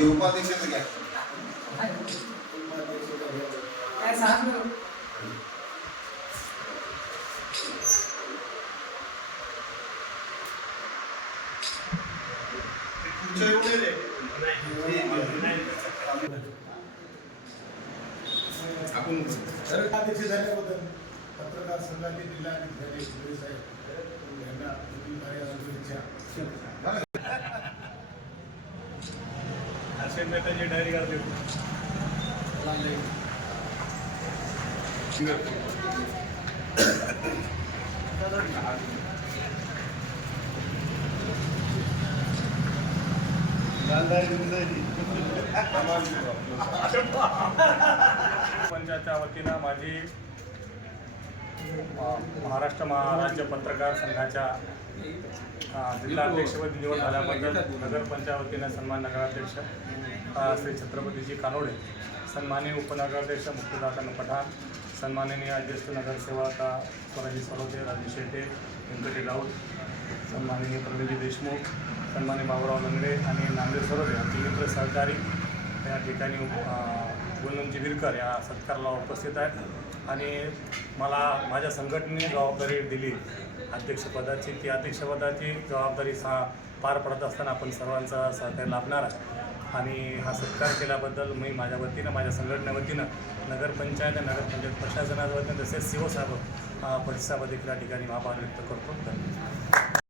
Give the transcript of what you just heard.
हे उपाध्यक्ष घ्या काय सांग. आपण झाल्याबद्दल पत्रकार संघाचे जिल्हाधिकारी साहेब यांना असे नेत्याची डायरी काढली पंचायतच्या वतीनं माझी महाराष्ट्र महाराज्य पत्रकार संघाच्या जिल्हा जिल्हाध्यक्षपदी निवड झाल्याबद्दल नगरपंचायत वतीनं सन्मान नगराध्यक्ष श्री छत्रपतीजी कानोडे सन्माननीय उपनगराध्यक्ष मुक्तिदाता पठाण सन्माननीय ज्येष्ठ नगरसेवक स्वराजी सरोदे राजू शेटे व्यंकटी राऊत सन्माननीय प्रवीणजी देशमुख सन्माननीय बाबुराव लंगडे आणि नांदेड सरोदे आमचे मित्र सहकारी या ठिकाणी गुणवंती विरकर या सत्काराला उपस्थित आहेत. आणि मला माझ्या संघटनेने जबाबदारी दिली. अध्यक्षपदाची ती अध्यक्षपदाची जबाबदारी सा पार पडत असताना आपण सर्वांचा सहकार्य लाभणार आहे. आणि हा सत्कार केल्याबद्दल मी माझ्या वतीनं माझ्या संघटनेवतीनं नगरपंचायत आणि नगरपंचायत प्रशासनाच्या वतीनं तसेच शिवसाहेब परिसरामध्ये देखील या ठिकाणी आभार व्यक्त करतो. धन्यवाद.